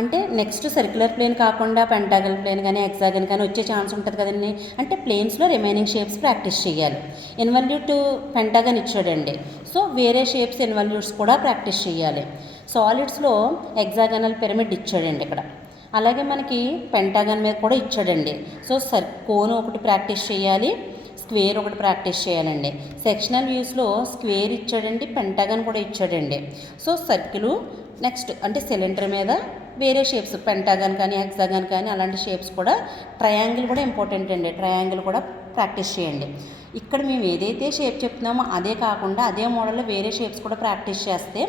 అంటే నెక్స్ట్ సర్క్యులర్ ప్లేన్ కాకుండా పెంటాగల్ ప్లేన్ కానీ హెక్సాగన్ కానీ వచ్చే ఛాన్స్ ఉంటుంది కదండి. అంటే ప్లేన్స్లో రిమైనింగ్ షేప్స్ ప్రాక్టీస్ చేయాలి. ఇన్వల్యూట్ పెంటాగన్ ఇచ్చాడండి, సో వేరే షేప్స్ ఇన్వల్యూట్స్ కూడా ప్రాక్టీస్ చేయాలి. సాలిడ్స్లో హెక్సాగనల్ పిరమిడ్ ఇచ్చాడండి ఇక్కడ. అలాగే మనకి పెంటాగన్ మీద కూడా ఇచ్చాడండి. సో కోన్ ఒకటి ప్రాక్టీస్ చేయాలి, స్క్వేర్ ఒకటి ప్రాక్టీస్ చేయాలండి. సెక్షనల్ వ్యూస్లో స్క్వేర్ ఇచ్చాడండి, పెంటాగన్ కూడా ఇచ్చాడండి. సో సర్కిల్ నెక్స్ట్ అంటే సిలిండర్ మీద వేరే షేప్స్ పెంటాగన్ కానీ హెక్సాగన్ కానీ అలాంటి షేప్స్ కూడా. ట్రయాంగిల్ కూడా ఇంపార్టెంట్ అండి, ట్రయాంగిల్ కూడా ప్రాక్టీస్ చేయండి. ఇక్కడ మేము ఏదైతే షేప్ చెప్తున్నామో అదే కాకుండా అదే మోడల్లో వేరే షేప్స్ కూడా ప్రాక్టీస్ చేస్తే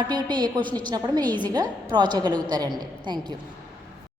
అటు ఇటు ఏ క్వశ్చన్ ఇచ్చినప్పుడు మీరు ఈజీగా డ్రా చేయగలుగుతారండి. Thank you.